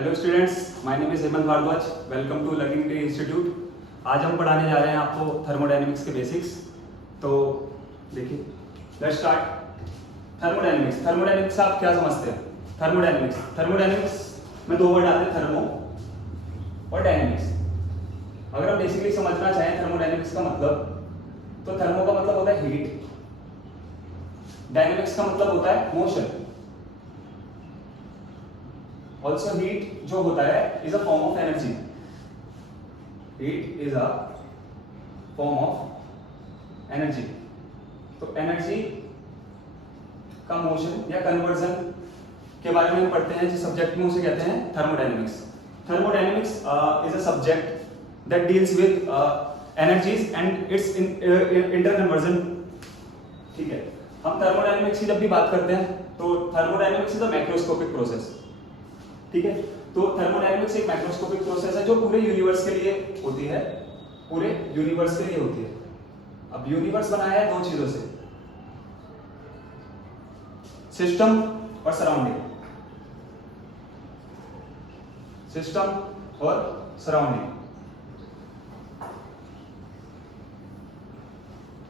Hello students, my name is Hemant Bhardwaj. Welcome to Learning Tree Institute. आज हम पढ़ाने जा रहे हैं आपको थर्मोडायनेमिक्स के बेसिक्स। तो देखिए, लेट्स स्टार्ट। थर्मोडायनेमिक्स थर्मोडायनेमिक्स आप क्या समझते हैं? थर्मोडायनेमिक्स में दो वर्ड आते हैं, थर्मो और डायनेमिक्स। अगर हम बेसिकली समझना चाहें थर्मोडायनेमिक्स का मतलब, तो थर्मो का मतलब होता है हीट, डायनेमिक्स का मतलब होता है मोशन। ऑल्सो हीट जो होता है is a form of energy. Heat is a form of energy. तो एनर्जी का मोशन या कन्वर्जन के बारे में हम पढ़ते हैं। जिस सब्जेक्ट में उसे कहते हैं thermodynamics. Thermodynamics is a subject that deals with energies and it's interconversion. ठीक है, हम थर्मोडायनेमिक्स की जब भी बात करते हैं तो thermodynamics is a macroscopic process. ठीक है, तो थर्मोडायनेमिक्स एक माइक्रोस्कोपिक प्रोसेस है जो पूरे यूनिवर्स के लिए होती है, पूरे यूनिवर्स के लिए होती है। अब यूनिवर्स बनाया है दो चीजों से, सिस्टम और सराउंडिंग। सिस्टम और सराउंडिंग।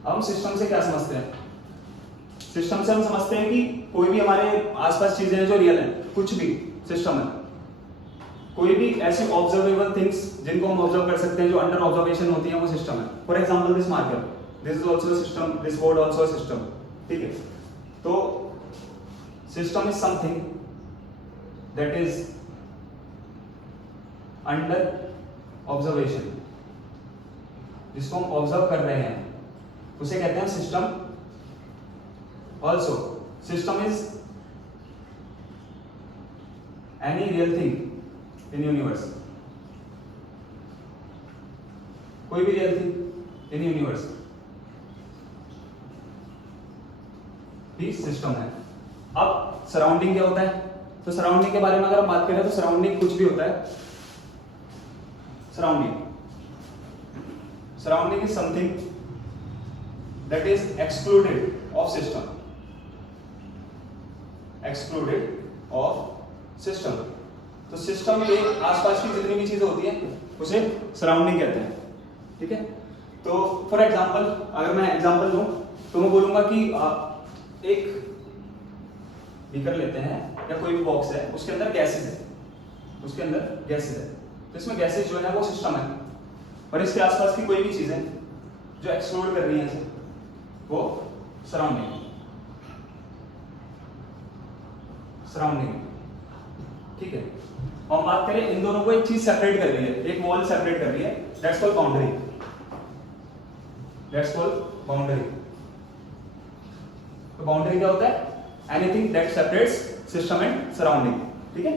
अब हम सिस्टम से क्या समझते हैं? सिस्टम से हम समझते हैं कि कोई भी हमारे आसपास चीजें हैं जो रियल हैं, कुछ भी सिस्टम है। कोई भी ऐसी ऑब्जर्वेबल थिंग्स जिनको हम ऑब्जर्व कर सकते हैं, जो अंडर ऑब्जर्वेशन होती है, वो सिस्टम है। For example this marker, this is also a system, this board also a system. ठीक है, तो system is something that is under observation. जिसको हम ऑब्जर्व कर रहे हैं उसे कहते हैं system. Also system is any real thing in universe। कोई भी real thing in universe भी सिस्टम है। अब सराउंडिंग क्या होता है? तो सराउंडिंग के बारे में अगर हम बात करें तो सराउंडिंग कुछ भी होता है। Surrounding is something that is excluded of system. Excluded of system. तो सिस्टम के आसपास की जितनी भी चीजें होती हैं उसे सराउंडिंग कहते हैं। ठीक है, तो फॉर एग्जांपल अगर मैं एग्जांपल दूं तो मैं बोलूंगा कि एक बीकर लेते हैं या कोई भी बॉक्स है, उसके अंदर गैसेस है, उसके अंदर गैसेस है। तो इसमें गैसेस जो है वो सिस्टम है, और इसके आसपास की कोई भी चीजें जो एक्सप्लोर कर रही हैं इसे, वो सराउंडिंग। ठीक है, हम बात करें इन दोनों को, एक चीज सेपरेट कर रही है, एक वॉल सेपरेट कर रही है, that's called boundary. That's called boundary. तो बाउंड्री क्या होता है? Anything that separates system and surrounding. ठीक है,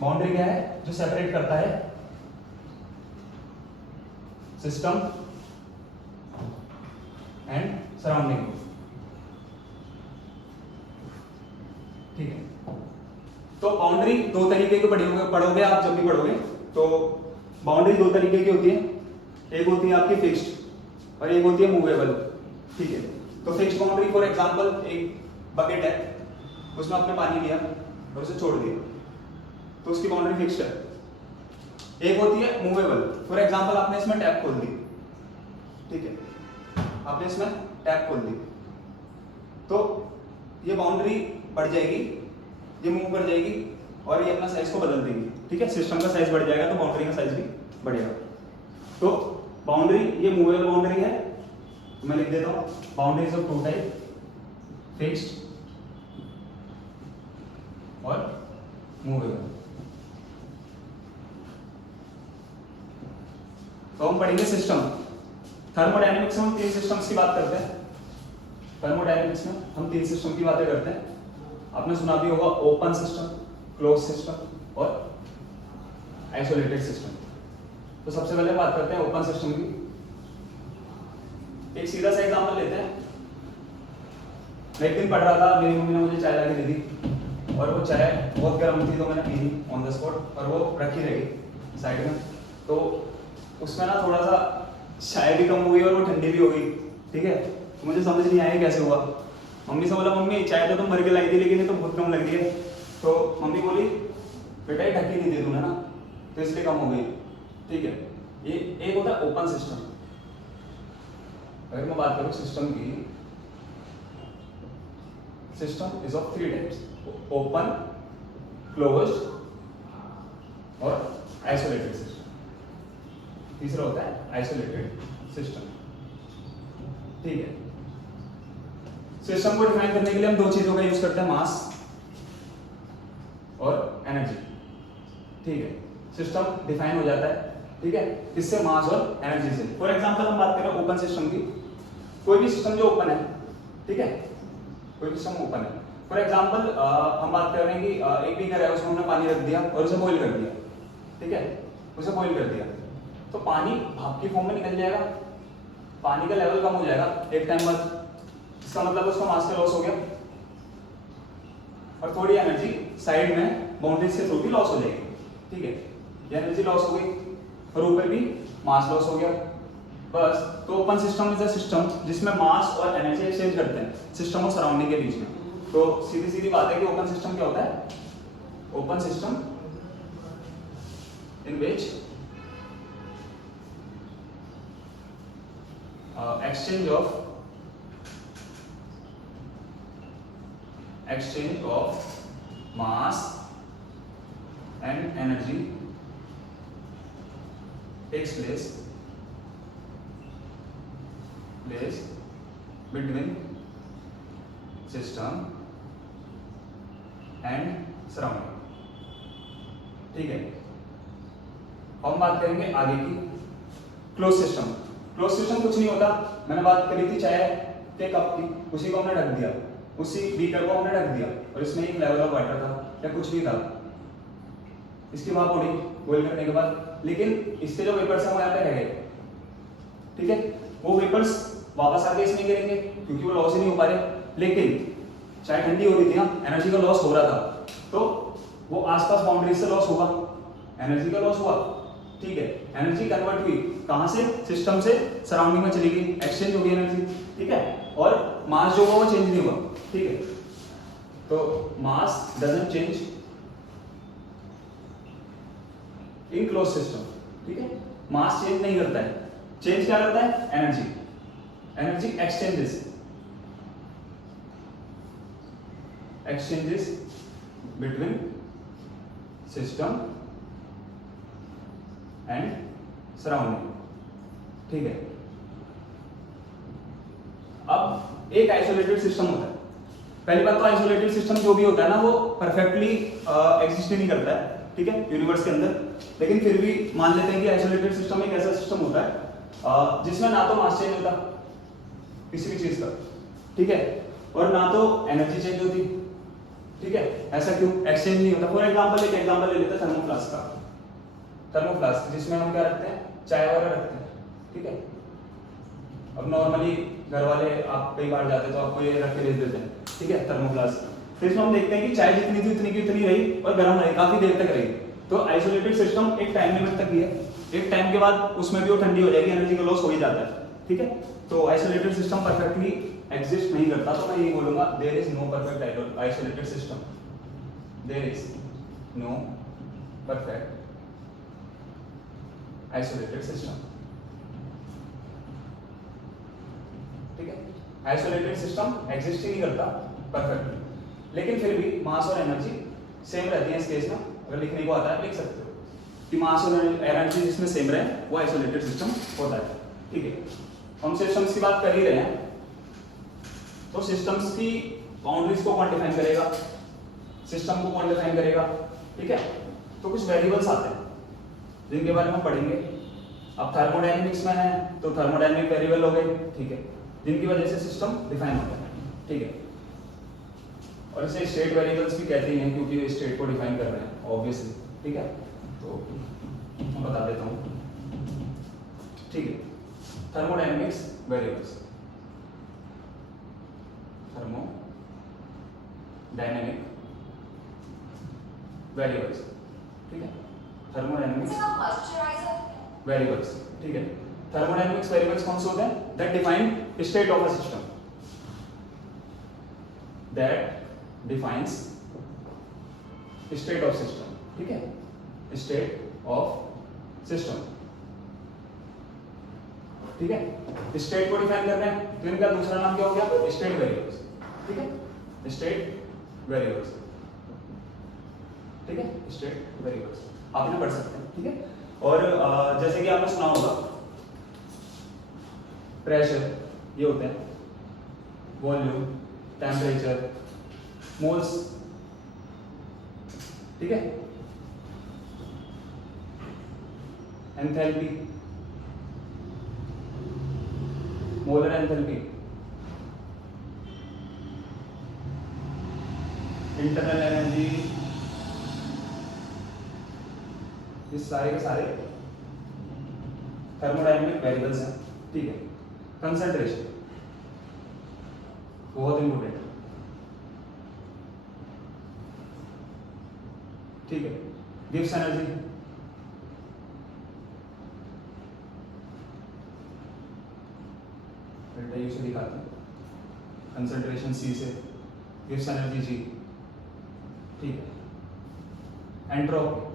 बाउंड्री क्या है? जो सेपरेट करता है सिस्टम एंड सराउंडिंग। ठीक है, तो बाउंड्री दो तरीके के पढ़ोगे आप जब भी पढ़ोगे। तो बाउंड्री दो तरीके की होती है, एक होती है आपकी फिक्स्ड और एक होती है मूवेबल। ठीक है, तो फिक्स्ड बाउंड्री फॉर एग्जांपल एक बकेट है, उसमें आपने पानी लिया और उसे छोड़ दिया, तो उसकी बाउंड्री फिक्स्ड है। एक होती है मूवेबल, फॉर एग्जांपल आपने इसमें टैप खोल दी। ठीक है, आपने इसमें टैप खोल दी तो ये बाउंड्री बढ़ जाएगी, ये मूव कर जाएगी और ये अपना साइज को बदल देगी। ठीक है, सिस्टम का साइज बढ़ जाएगा तो बाउंड्री का साइज भी बढ़ेगा। तो बाउंड्री ये मूवेबल बाउंड्री है, तो मैं लिख देता हूं boundaries of two type, fixed और मूवेबल। तो हम पढ़ेंगे सिस्टम। थर्मोडायनेमिक्स में हम तीन सिस्टम्स की बात करते हैं। थर्मोडायनेमिक्स में हम तीन सिस्टम की बातें करते हैं। आपने सुना भी होगा ओपन सिस्टम, क्लोज सिस्टम और आइसोलेटेड सिस्टम। तो सबसे पहले बात करते हैं ओपन सिस्टम की। एक सीधा सा एग्जांपल लेते हैं। मैं एक दिन पढ़ रहा था, मेरी मम्मी ने मुझे चाय ला के दी थी और वो चाय बहुत गर्म थी, तो मैंने पी ली ऑन द स्पॉट और वो रखी रही साइड में। तो उसमें ना थोड़ा सा चाय भी कम हो गई और वो ठंडी भी हो गई। ठीक है, तो मुझे समझ नहीं आया कैसे हुआ। मम्मी से बोला, मम्मी चाय तो तुम भर के लाई थी लेकिन ये तो बहुत कम लग रही है। तो मम्मी बोली बेटा ये ढक्की नहीं दे दूंगा ना, तो इसलिए कम हो गई, ठीक है। ये एक होता है ओपन सिस्टम। अगर मैं बात करूं सिस्टम की, system is of 3 types, open, closed और आइसोलेटेड सिस्टम। तीसरा होता है आइसोलेटेड सिस्टम, ठीक है। सिस्टम को डिफाइन करने के लिए हम दो चीजों का यूज करते हैं, मास और एनर्जी, ठीक है। सिस्टम डिफाइन हो जाता है, ठीक है, किससे? मास और एनर्जी से। फॉर एग्जांपल हम बात करें ओपन सिस्टम की, कोई भी सिस्टम जो ओपन है, ठीक है, कोई भी सिस्टम ओपन है। फॉर एग्जांपल हम बात कर रहे हैं कि एक बीकर है, उसमें हमने पानी रख दिया और उसे बॉईल कर दिया, ठीक है, उसे बॉईल कर दिया, तो पानी भाप की फॉर्म में निकल जाएगा, पानी का लेवल कम हो जाएगा एक टाइम बाद, इसका मतलब उसका मास का लॉस हो गया, और थोड़ी एनर्जी साइड में बाउंड्रीज के थ्रू भी लॉस हो जाएगी, ठीक है, ये एनर्जी लॉस हो गई और ऊपर भी मास लॉस हो गया, बस। तो open system is a system जिसमें मास और एनर्जी एक्सचेंज करते हैं सिस्टम और सराउंडिंग के बीच में। तो सीधी सीधी बात है कि ओपन सिस्टम क्या होता है? Open system in which exchange of mass and energy takes place between system and surrounding, ठीक है। हम बात करेंगे आगे की क्लोज सिस्टम। क्लोज सिस्टम कुछ नहीं होता, मैंने बात करी थी चाय के कप की, उसी को हमने ढक दिया, उसी बीकर को हमने ढक दिया और इसमें एक लेवल ऑफ वाटर था या कुछ भी था, इसकी भाप उड़ी बॉईल करने के बाद, लेकिन इसके जो वेपर्स हैं वो यहाँ पे रह गए, ठीक है। वो वेपर्स वापस आके इसमें गिरेंगे क्योंकि वो लॉस ही नहीं हो पा रहे, लेकिन चाय ठंडी हो रही थी ना, एनर्जी का लॉस हो रहा था, तो वो आसपास बाउंड्री से लॉस होगा, एनर्जी का लॉस हुआ, ठीक है। एनर्जी कन्वर्ट हुई कहां से? सिस्टम से सराउंडिंग में चली गई, एक्सचेंज हो गई एनर्जी, ठीक है। और मास जो हुआ वो चेंज नहीं हुआ, ठीक है। तो mass doesn't change in close system, ठीक है। मास चेंज नहीं करता है, चेंज क्या करता है? Energy. Energy exchanges between system and surrounding, ठीक है। अब एक आइसोलेटेड सिस्टम होता है। पहली बात तो आइसोलेटेड सिस्टम जो भी होता है ना, वो परफेक्टली एग्जिस्ट नहीं करता है, ठीक है, यूनिवर्स के अंदर, लेकिन फिर भी मान लेते हैं कि आइसोलेटेड सिस्टम एक ऐसा सिस्टम होता है जिसमें ना तो मास चेंज होता किसी भी चीज का, ठीक है, और ना तो एनर्जी चेंज होती, ठीक है। ऐसा क्यों? एक्सचेंज नहीं होता। फॉर एग्जांपल एक एग्जांपल ले लेते हैं थर्मोफ्लास्क का, थर्मोफ्लास्क जिसमें हम क्या रखते हैं? चाय वगैरह रखते हैं, ठीक है। अब नॉर्मली घर वाले आप कई बार जाते तो आपको ये रख के दे देते हैं, ठीक है, थर्मोफ्लास्क। फिर इसमें हम देखते हैं कि चाय जितनी थी उतनी की उतनी रही और गर्म रही, काफी देर तक रही। तो आइसोलेटेड सिस्टम एक टाइम लिमिट तक ही है, एक टाइम के बाद उसमें भी वो ठंडी हो जाएगी, एनर्जी का लॉस हो ही जाता है, ठीक है। तो आइसोलेटेड सिस्टम परफेक्टली एग्जिस्ट नहीं करता, तो मैं यही बोलूंगा there is no perfect isolated system, there is no perfect isolated system, ठीक है। आइसोलेटेड सिस्टम एग्जिस्ट ही नहीं करता परफेक्टली, लेकिन फिर भी मास और एनर्जी सेम रहती है। इस केस में अगर लिखने को आता है लिख सकते हो कि मास और एनर्जी जिसमें सेम रहे वो आइसोलेटेड सिस्टम होता है, ठीक है। हम सिस्टम्स की बात कर ही रहे हैं, तो सिस्टम्स की बाउंड्रीज को कौन डिफाइन करेगा? सिस्टम को कौन डिफाइन करेगा, ठीक है। तो कुछ वेरिएबल्स आते हैं जिनके बारे में पढ़ेंगे। अब थर्मोडायनेमिक्स में है तो थर्मोडायनेमिक वेरिएबल हो गए, ठीक है, जिनकी वजह से सिस्टम डिफाइन होता है, ठीक है। और इसे स्टेट वेरिएबल्स भी कहते हैं क्योंकि ये स्टेट को डिफाइन कर रहे हैं ऑब्वियसली, ठीक है। तो मैं बता देता हूँ, ठीक है। थर्मोडायनेमिक्स वेरिएबल्स, थर्मोडायनेमिक वेरिएबल्स, ठीक है, थर्मोडायनेमिक्स वेरिएबल्स, ठीक है। थर्मोडायनेमिक्स वेरिएबल्स कौन से होते हैं? That define state of a system, that defines state of system, ठीक है, स्टेट ऑफ सिस्टम, ठीक है। स्टेट को डिफाइन कर रहे हैं तो इनका दूसरा नाम क्या हो गया, स्टेट वेरिएबल्स, ठीक है, स्टेट वेरिएबल्स, ठीक है, स्टेट वेरिएबल्स आपने पढ़ सकते हैं, ठीक है। और जैसे कि आपने सुना होगा प्रेशर ये होते हैं, वॉल्यूम, टेम्परेचर, मोल्स, ठीक है, enthalpy, molar enthalpy, internal energy, ये सारे के सारे थर्मोडायनेमिक वेरिएबल्स हैं, ठीक है। कंसंट्रेशन बहुत इंपॉर्टेंट, ठीक है। गिव्स एनर्जी, डेल्टा यू से दिखाते हैं, कंसंट्रेशन सी से, गिव्स एनर्जी जी, ठीक है। एंट्रोपी,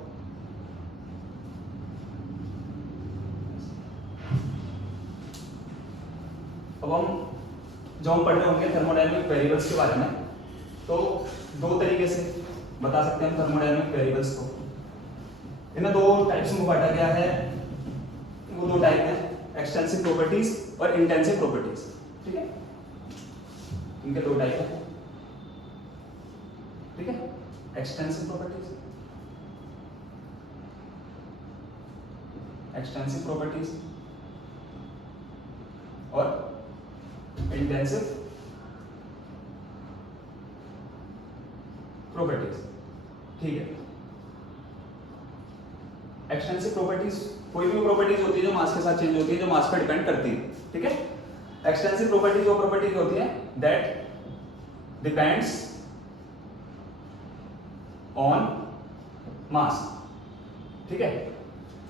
अब हम पढ़ रहे होंगे थर्मोडायनेमिक वेरिएबल्स के बारे में, तो दो तरीके से बता सकते हैं थर्मोडायनेमिक वेरिएबल्स को। इन्हें दो टाइप्स में बांटा गया है, वो दो टाइप हैं, एक्सटेंसिव प्रॉपर्टीज और इंटेंसिव प्रॉपर्टीज, ठीक है। इनके दो टाइप है, ठीक है, एक्सटेंसिव प्रॉपर्टीज, एक्सटेंसिव प्रॉपर्टीज और इंटेंसिव प्रॉपर्टीज, ठीक है। एक्सटेंसिव प्रॉपर्टीज कोई भी प्रॉपर्टीज होती है जो मास के साथ चेंज होती है, जो मास पर डिपेंड करती है, ठीक है। एक्सटेंसिव प्रॉपर्टीज वो प्रॉपर्टीज होती है दैट डिपेंड्स ऑन मास, ठीक है।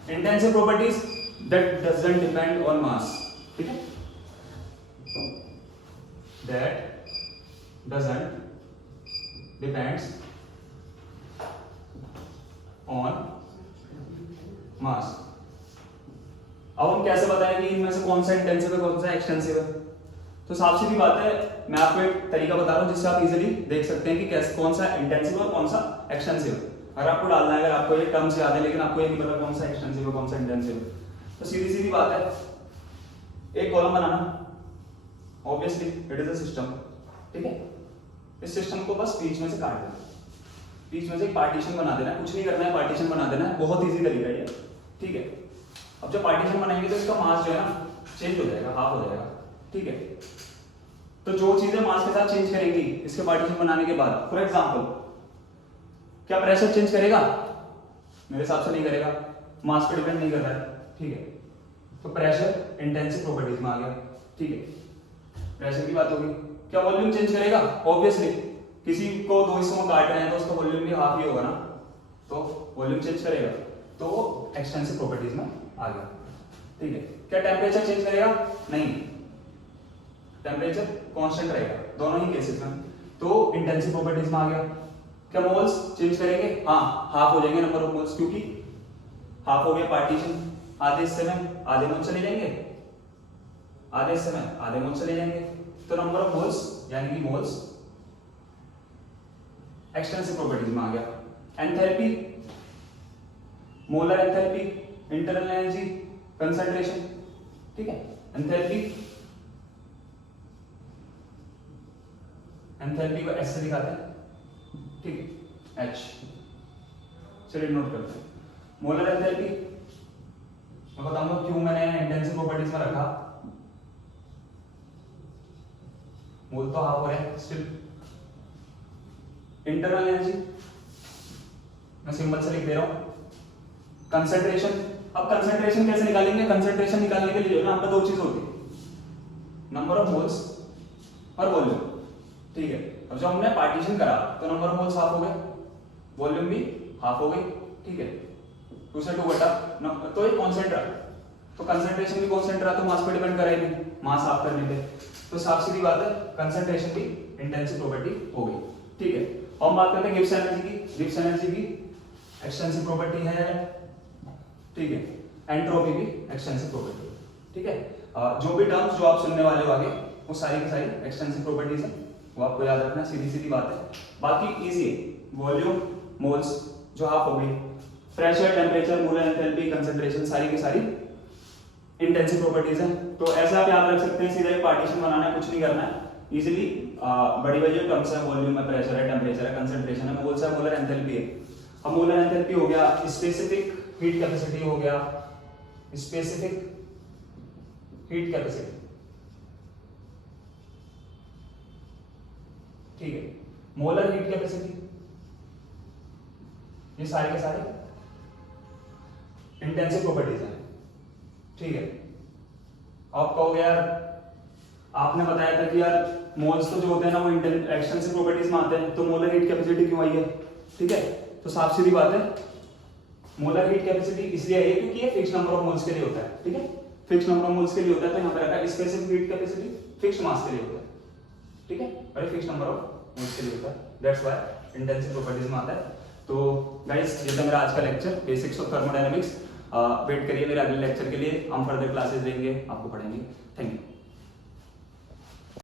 Intensive properties that doesn't depend on मास, ठीक है, that doesn't depends on mass। अब हम कैसे बताएं कि इनमें से कौन सा इंटेंसिव है कौन सा एक्सटेंसिव है? तो साफ सीधी बात है, मैं आपको एक तरीका बता रहा हूं जिससे आप इजीली देख सकते हैं कि कैसे कौन सा इंटेंसिव और कौन सा एक्सटेंसिव है। अगर आपको डालना है, अगर आपको ये टर्म्स याद है लेकिन आपको ये नहीं पता कौन सा एक्सटेंसिव है कौन सा इंटेंसिव है, तो सीधी सीधी बात है, एक column banana, obviously it is a system, ठीक है। इस सिस्टम को बस बीच में से काट देना, बीच में से एक पार्टीशन बना देना है, कुछ नहीं करना है, पार्टीशन बना देना है, बहुत इजी तरीका है ये, ठीक है। अब जब पार्टीशन बनाएंगे तो इसका मास जो है ना चेंज हो जाएगा, हाफ हो जाएगा, ठीक है। तो जो चीजें मास के साथ चेंज करेंगी इसके पार्टीशन बनाने के बाद, फॉर एग्जांपल क्या प्रेशर चेंज करेगा? मेरे हिसाब से नहीं करेगा, मास पे डिपेंड नहीं कर रहा है, ठीक है। तो प्रेशर इंटेंसिव प्रॉपर्टीज में आ गया, ठीक है। प्रेशर की बात होगी, क्या वॉल्यूम चेंज करेगा? ऑब्वियसली किसी को दो हिस्सों में काट रहे हैं तो उसका वॉल्यूम भी हाफ ही होगा ना, तो वॉल्यूम चेंज करेगा, तो एक्सटेंसिव प्रॉपर्टीज में आ गया, ठीक है। क्या टेम्परेचर चेंज करेगा? नहीं, टेम्परेचर कांस्टेंट रहेगा दोनों ही केसेस में, तो इंटेंसिव प्रॉपर्टीज में आ गया। क्या मोल्स चेंज करेंगे? हाँ, हाफ हो जाएंगे नंबर ऑफ मोल्स, क्योंकि हाफ हो गया पार्टीशन, आधे हिस्से में आधे मोल चले जाएंगे, आधे हिस्से में आधे मोल चले जाएंगे, तो नंबर ऑफ मोल्स यानी कि मोल्स एक्सटेंसिव प्रॉपर्टीज में आ गया। Enthalpy, molar enthalpy, internal energy, concentration, ठीक है। एंथैल्पी, एंथैल्पी को एस से दिखाते हैं, ठीक है, एच, चलिए नोट करते हैं। मोलर एंथैल्पी मैं बताऊंगा क्यों मैंने इंटेंसिव प्रॉपर्टीज में रखा, मोल तो हाफ हो रहा है स्टिल। इंटरनल एनर्जी मैं सिंबल से लिख दे रहा हूं। कंसंट्रेशन, अब कंसंट्रेशन कैसे निकालेंगे? कंसंट्रेशन निकालने के लिए जो ना आपका दो चीज होती है, नंबर ऑफ मोल्स और वॉल्यूम, ठीक है। अब जब हमने पार्टीशन करा तो नंबर ऑफ मोल्स हाफ हो गए, वॉल्यूम भी हाफ हो गई, ठीक है, 2 से 2 बटा, तो ये कांस्टेंट रहा, तो कंसंट्रेशन भी कांस्टेंट रहा, तो मास पे डिपेंड करेगी, मास हाफ करने पे, तो साफ सीधी बात है कंसंट्रेशन भी इंटेंसिव प्रॉपर्टी हो गई, ठीक है। और हम बात करते हैं गिब्स एनर्जी की। गिब्स एनर्जी भी एक्सटेंसिव प्रॉपर्टी है, ठीक है। एंट्रोपी भी एक्सटेंसिव प्रॉपर्टी है, ठीक है। जो भी टर्म्स जो आप सुनने वाले हो आगे वो सारी की सारी एक्सटेंसिव प्रॉपर्टीज है, वो आपको याद रखना, सीधी सीधी बात है। बाकी इजी है, वॉल्यूम, मोल्स जो हाफ हो गई, pressure, temperature, molar enthalpy, concentration, सारी की सारी इंटेंसिव प्रॉपर्टीज है। तो ऐसे आप याद रख सकते हैं, सीधा एक पार्टीशन बनाना है, कुछ नहीं करना है, इजीली बड़ी बड़ी जो टर्म्स है, वॉल्यूम है, प्रेशर है, टेम्परेचर है, कंसंट्रेशन है, मोल्स है, मोलर एंथैल्पी है। अब मोलर एंथैल्पी हो गया, स्पेसिफिक हीट कैपेसिटी हो गया, स्पेसिफिक हीट कैपेसिटी, ठीक है। मोलर हीट कैपेसिटी, ये सारे के सारे इंटेंसिव प्रॉपर्टीज हैं, ठीक है। आप कहोगे यार आपने बताया था कि यार मोल्स तो जो होते हैं ना वो एक्सटेंसिव प्रॉपर्टीज में आते हैं, तो मोलर हीट कैपेसिटी क्यों आई है, ठीक है। तो साफ सीधी बात है, मोलर हीट कैपेसिटी इसलिए आई है क्योंकि ये फिक्स नंबर ऑफ मोल्स के लिए होता है, ठीक है। फिक्स नंबर ऑफ मोल्स के लिए होता है, तो यहाँ पे रखा है specific heat capacity, fix mass के लिए होता है, ठीक है, और फिक्स नंबर ऑफ मोल्स के लिए होता है, दैट्स व्हाई इंटेंसिव प्रॉपर्टीज में आता है। तो गाइस ये था मेरा आज का lecture, basics of thermodynamics. Wait करिए मेरे अगले लेक्चर के लिए, हम फर्दर क्लासेस लेंगे, आपको पढ़ेंगे। Thank you.